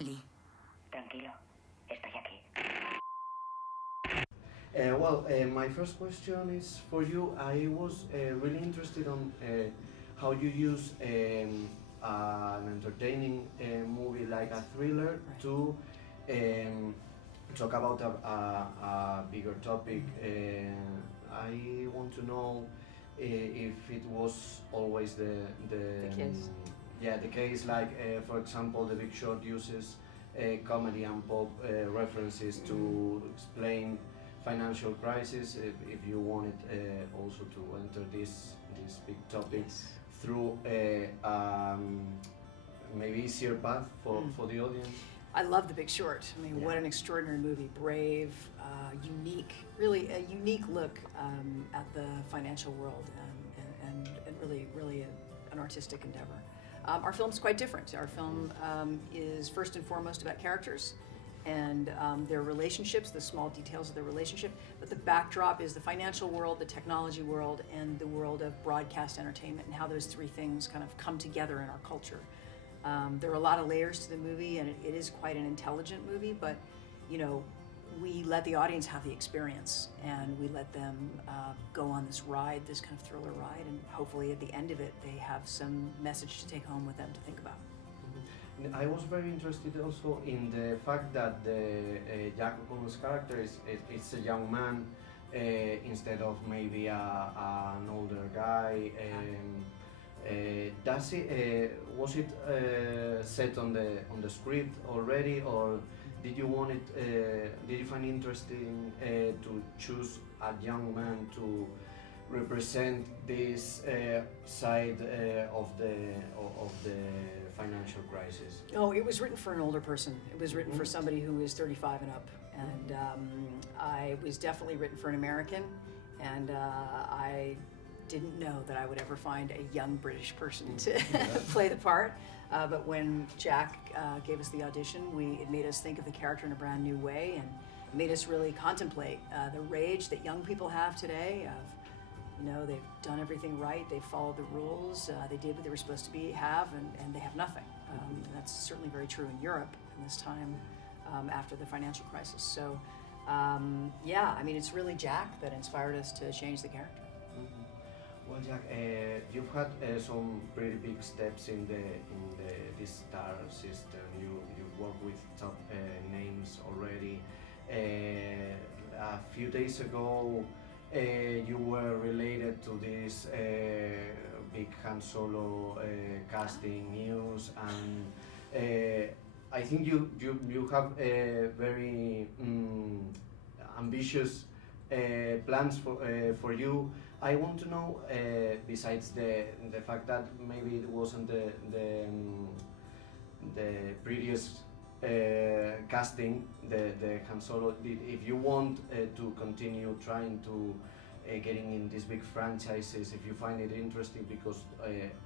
Lee. Tranquilo, estoy aquí. My first question is for you. I was really interested on how you use an entertaining movie like a thriller to talk about a bigger topic. I want to know if it was always the case. Yeah, the case. Like for example, The Big Short uses comedy and pop references to explain financial crisis. If you wanted also to enter this big topic Yes. through maybe easier path for the audience. I love The Big Short. I mean, what an extraordinary movie. Brave, unique, really a unique look at the financial world, and really an artistic endeavor. Our film's quite different. Our film is first and foremost about characters and their relationships, the small details of their relationship, but the backdrop is the financial world, the technology world, and the world of broadcast entertainment, and how those three things kind of come together in our culture. There are a lot of layers to the movie, and it is quite an intelligent movie, but we let the audience have the experience, and we let them go on this ride, this kind of thriller ride, and hopefully at the end of it they have some message to take home with them to think about. I was very interested also in the fact that the Jack O'Connor's character is a young man instead of maybe an older guy. Was it set on the script already, or did you want it? Did you find it interesting to choose a young man to represent this side of the financial crisis? Oh, it was written for an older person. It was written for somebody who is 35 and up, and I was definitely written for an American, and I didn't know that I would ever find a young British person to play the part. But when Jack gave us the audition, it made us think of the character in a brand new way, and made us really contemplate the rage that young people have today of, they've done everything right, they've followed the rules, they did what they were supposed to have, and they have nothing. And that's certainly very true in Europe in this time after the financial crisis. So, it's really Jack that inspired us to change the character. Well, Jack, you've had some pretty big steps in this star system. You work with top names already. A few days ago, you were related to this big Han Solo casting news, and I think you have very ambitious plans for you. I want to know, besides the fact that maybe it wasn't the previous casting, the Han Solo, if you want to continue trying to getting in these big franchises, if you find it interesting, because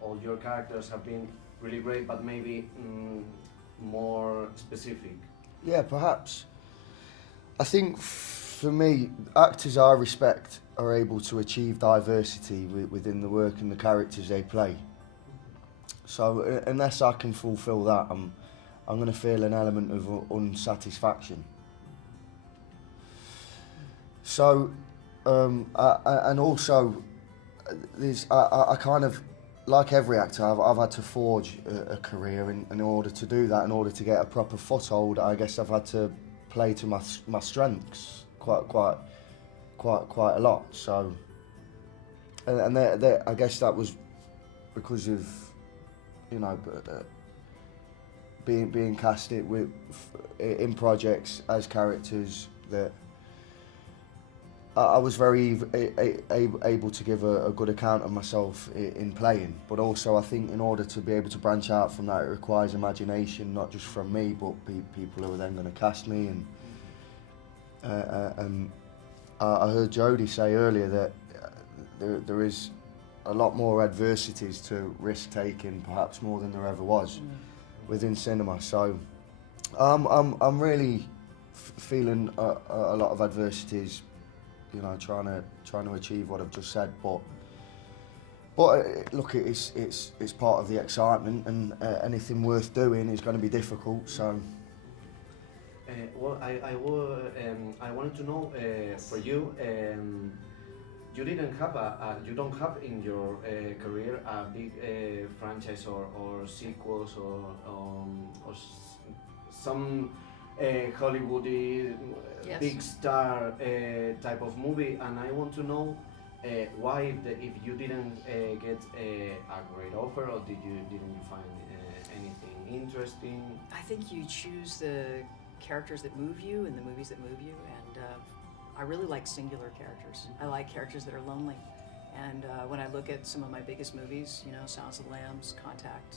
all your characters have been really great, but maybe more specific. Yeah, perhaps. I think for me, actors I respect are able to achieve diversity within the work and the characters they play. So unless I can fulfil that, I'm going to feel an element of unsatisfaction. So, and also, I kind of, like every actor, I've had to forge a career in order to do that. In order to get a proper foothold, I guess I've had to play to my strengths quite a lot. So, and I guess that was because of, being cast in projects as characters that I was very able to give a good account of myself in playing. But also, I think in order to be able to branch out from that, it requires imagination, not just from me, but people who are then going to cast me. And I heard Jodie say earlier that there is a lot more adversities to risk taking, perhaps more than there ever was within cinema. So I'm really feeling a lot of adversities, trying to achieve what I've just said. But But look, it's part of the excitement, and anything worth doing is going to be difficult. So. Well, I wanted to know for you. You don't have in your career a big franchise or sequels or some Hollywoody Yes. big star type of movie, and I want to know why if you didn't get a great offer, or didn't you find anything interesting? I think you choose the characters that move you and the movies that move you, and I really like singular characters. I like characters that are lonely, and when I look at some of my biggest movies, you know, Silence of the Lambs, Contact,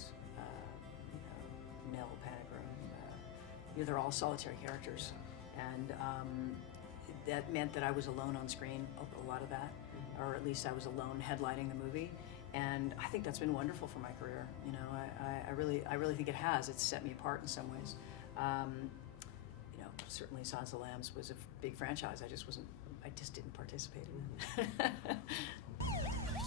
Nell, Panic Room, you know, they're all solitary characters, and that meant that I was alone on screen a lot of that, or at least I was alone headlining the movie. And I think that's been wonderful for my career. You know, I really think it has. It's set me apart in some ways. You know, certainly Silence of the Lambs was a big franchise. I just didn't participate in it.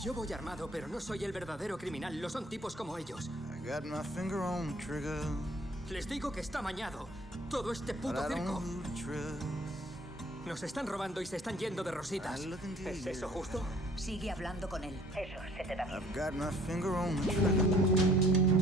Yo voy armado, pero no soy el verdadero criminal. Lo son tipos como ellos. I got my finger on the trigger. Les digo que está amañado. Todo este But puto I don't know circo. who to trust. Nos están robando y se están yendo de rositas. I look into ¿Es your eso justo? Sigue hablando con él. Eso se te da bien. I've got my finger on the trigger.